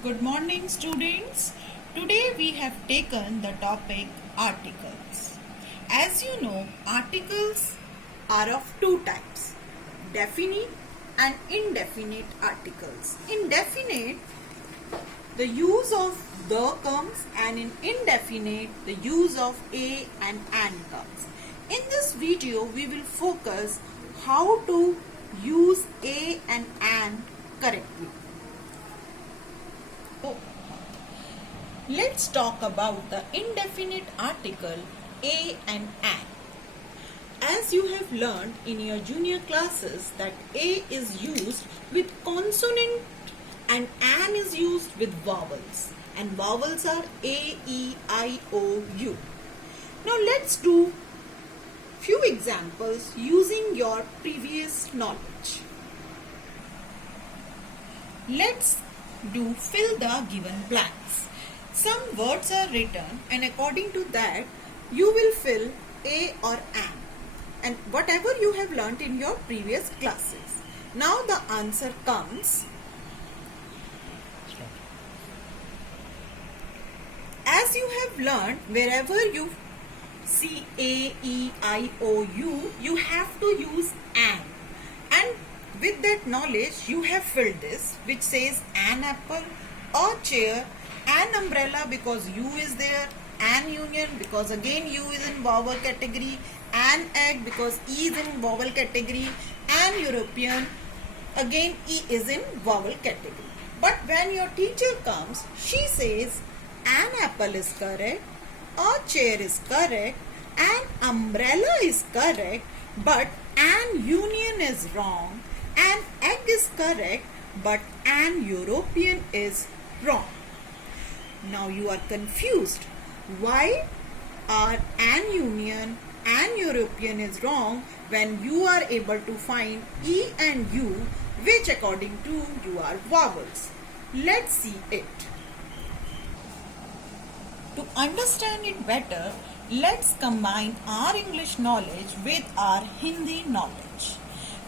Good morning, students. Today we have taken the topic articles. As you know, articles are of two types, definite and indefinite articles. In definite, the use of the comes, and in indefinite, the use of a and an comes. In this video, we will focus how to use a and an correctly. Let's talk about the indefinite article a and an. As you have learned in your junior classes that a is used with consonant and an is used with vowels. And vowels are a, e, I, o, u. Now let's do few examples using your previous knowledge. Let's do fill the given blanks. Some words are written and according to that you will fill a or an and whatever you have learnt in your previous classes. Now the answer comes. As you have learned, wherever you see a, e, I, o, u, you have to use an. And with that knowledge, you have filled this, which says an apple, a chair, an umbrella because U is there, an union because again U is in vowel category, an egg because E is in vowel category, an European, again E is in vowel category. But when your teacher comes, she says an apple is correct, a chair is correct, an umbrella is correct, but an union is wrong, an egg is correct, but an European is wrong. Now you are confused. Why are an union and European is wrong when you are able to find E and U, which according to you are vowels? Let's see it. To understand it better, let's combine our English knowledge with our Hindi knowledge.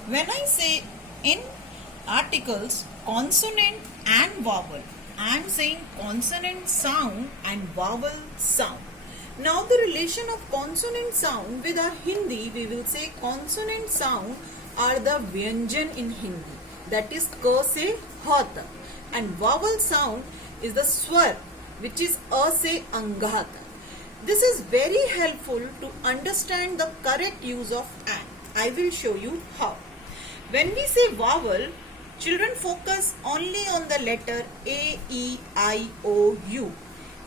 When I say in articles consonant and vowel, I am saying consonant sound and vowel sound. Now the relation of consonant sound with our Hindi, we will say consonant sound are the vyanjan in Hindi. That is ka se ha tak. And vowel sound is the swar, which is a se angha tak. This is very helpful to understand the correct use of an. I will show you how. When we say vowel, children focus only on the letter A, E, I, O, U.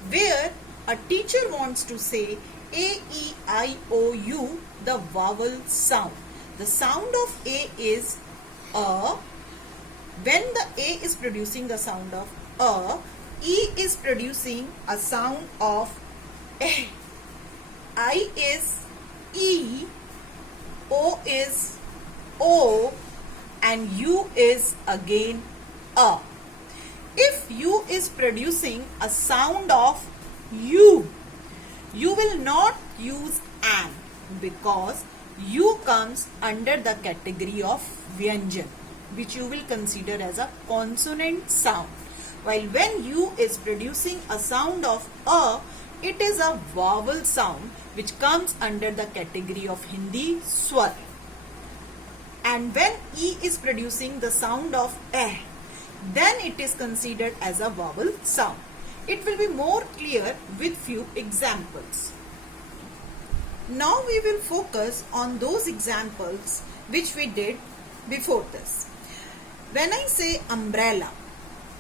Where a teacher wants to say A, E, I, O, U, the vowel sound. The sound of A is A. When the A is producing the sound of A, E is producing a sound of E. I is E, O is O, and U is again A. If U is producing a sound of U, you will not use an because U comes under the category of vyanjan, which you will consider as a consonant sound. While when U is producing a sound of A, it is a vowel sound which comes under the category of Hindi swar. And when E is producing the sound of eh, then it is considered as a vowel sound. It will be more clear with few examples. Now we will focus on those examples which we did before this. When I say umbrella,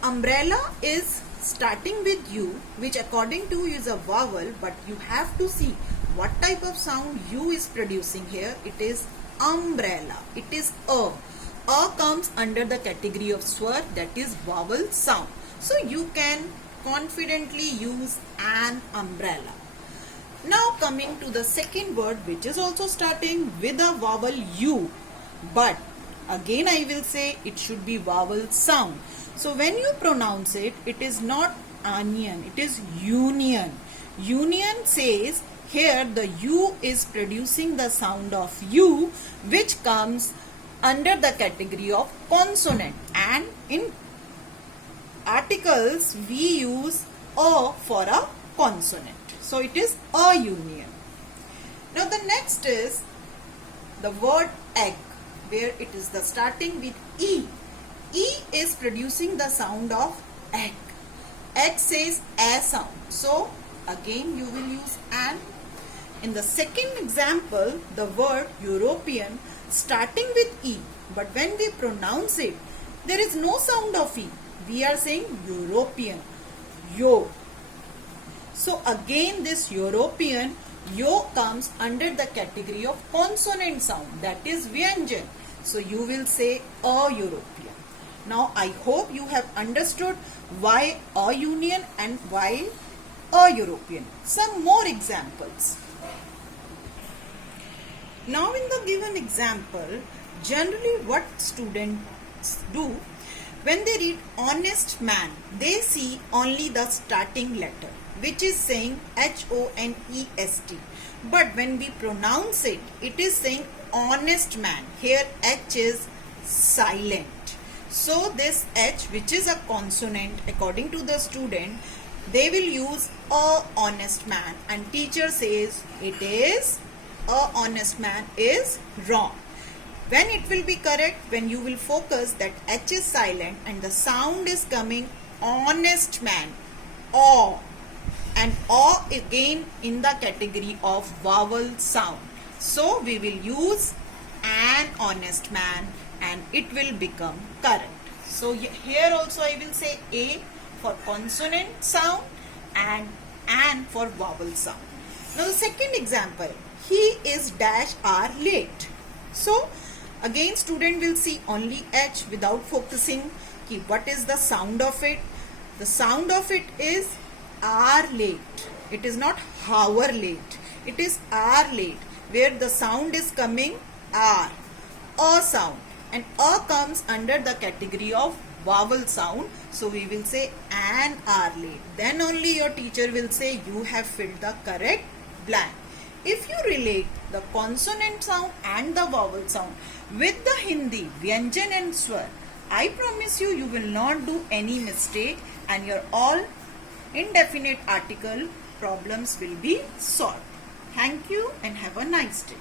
umbrella is starting with U, which according to you is a vowel, but you have to see what type of sound U is producing here. It is umbrella. It is A. A comes under the category of swar, that is vowel sound. So you can confidently use an umbrella. Now coming to the second word, which is also starting with a vowel U, but again I will say it should be vowel sound. So when you pronounce it, it is not onion, it is union. Union says here the U is producing the sound of U, which comes under the category of consonant, and in articles we use a for a consonant. So it is a union. Now the next is the word egg, where it is the starting with E. E is producing the sound of egg. Egg says a sound. So again you will use an. In the second example, the word European starting with E, but when we pronounce it, there is no sound of E. We are saying European, yo. So again this European, yo comes under the category of consonant sound, that is Vyanjan. So you will say a European. Now I hope you have understood why a union and why a European. Some more examples. Now in the given example, generally what students do, when they read honest man, they see only the starting letter, which is saying Honest. But when we pronounce it, it is saying honest man. Here H is silent. So this H, which is a consonant, according to the student, they will use a honest man, and teacher says it is a honest man is wrong. When it will be correct, when you will focus that H is silent and the sound is coming honest man, aw, and aw again in the category of vowel sound. So we will use an honest man and it will become correct. So here also I will say A for consonant sound and an for vowel sound. Now the second example, he is dash are late. So again student will see only H without focusing ki what is the sound of it. The sound of it is are late. It is not hour late. It is are late, where the sound is coming are, a sound, and a comes under the category of vowel sound. So we will say an hour late. Then only your teacher will say you have filled the correct blank. If you relate the consonant sound and the vowel sound with the Hindi Vyanjan and Swar, I promise you, you will not do any mistake and your all indefinite article problems will be solved. Thank you and have a nice day.